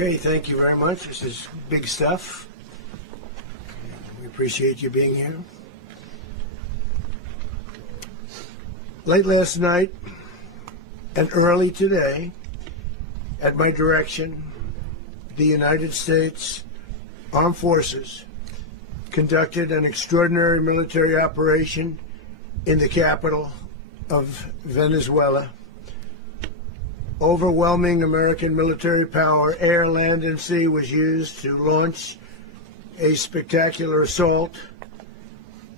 Okay, thank you very much. This is big stuff. We appreciate you being here. Late last night and early today, at my direction, the United States Armed Forces conducted an extraordinary military operation in the capital of Venezuela. Overwhelming American military power, air, land, and sea, was used to launch a spectacular assault.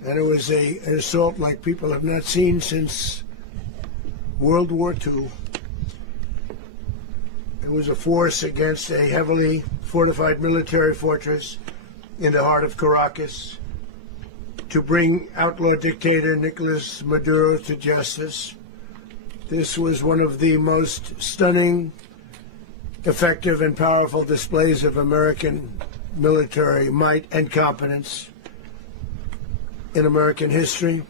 And it was an assault like people have not seen since World War II. It was a force against a heavily fortified military fortress in the heart of Caracas to bring outlaw dictator Nicolas Maduro to justice. This was one of the most stunning, effective, and powerful displays of American military might and competence in American history.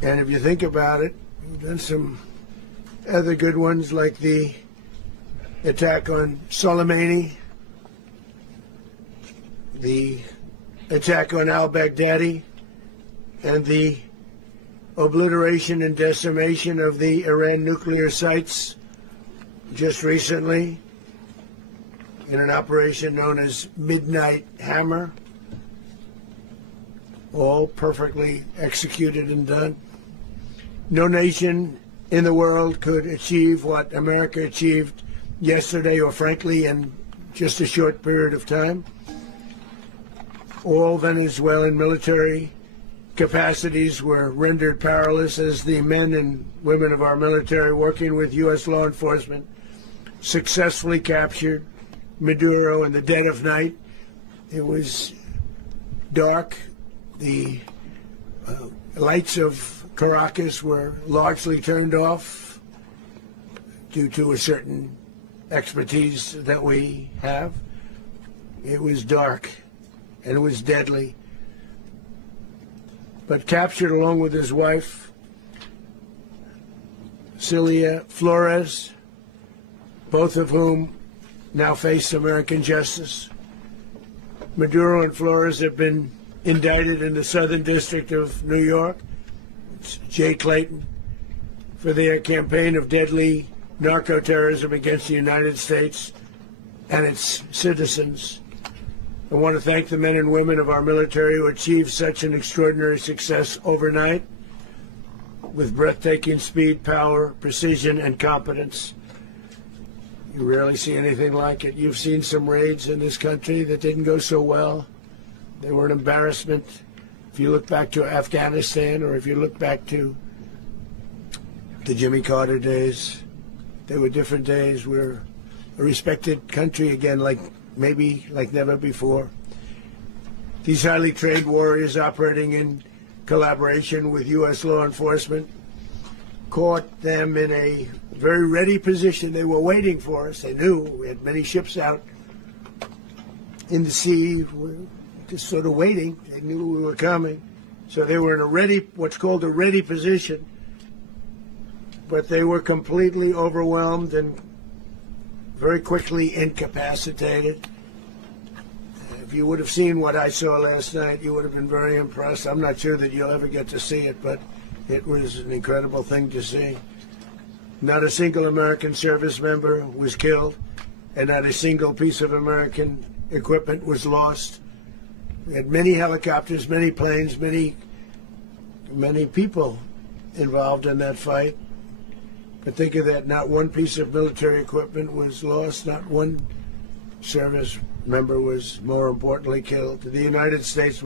And if you think about it, we've done some other good ones, like the attack on Soleimani, the attack on al-Baghdadi, and the obliteration and decimation of the Iran nuclear sites just recently in an operation known as Midnight Hammer, all perfectly executed and done. No nation in the world could achieve what America achieved yesterday, or frankly in just a short period of time. All Venezuelan military capacities were rendered powerless as the men and women of our military, working with U.S. law enforcement, successfully captured Maduro in the dead of night. It was dark. The lights of Caracas were largely turned off due to a certain expertise that we have. It was dark and it was deadly. But captured along with his wife, Celia Flores, both of whom now face American justice. Maduro and Flores have been indicted in the Southern District of New York, it's Jay Clayton, for their campaign of deadly narco-terrorism against the United States and its citizens. I want to thank the men and women of our military who achieved such an extraordinary success overnight with breathtaking speed, power, precision, and competence. You rarely see anything like it. You've seen some raids in this country that didn't go so well. They were an embarrassment. If you look back to Afghanistan, or if you look back to the Jimmy Carter days, they were different days. We're a respected country again, maybe like never before. These highly trained warriors, operating in collaboration with U.S. law enforcement, caught them in a very ready position. They were waiting for us. They knew we had many ships out in the sea, just sort of waiting. They knew we were coming. So they were in a ready, what's called a ready position. But they were completely overwhelmed and very quickly incapacitated. If you would have seen what I saw last night, you would have been very impressed. I'm not sure that you'll ever get to see it, but it was an incredible thing to see. Not a single American service member was killed, and not a single piece of American equipment was lost. We had many helicopters, many planes, many people involved in that fight. But think of that, not one piece of military equipment was lost, not one service member was, more importantly, killed. The United States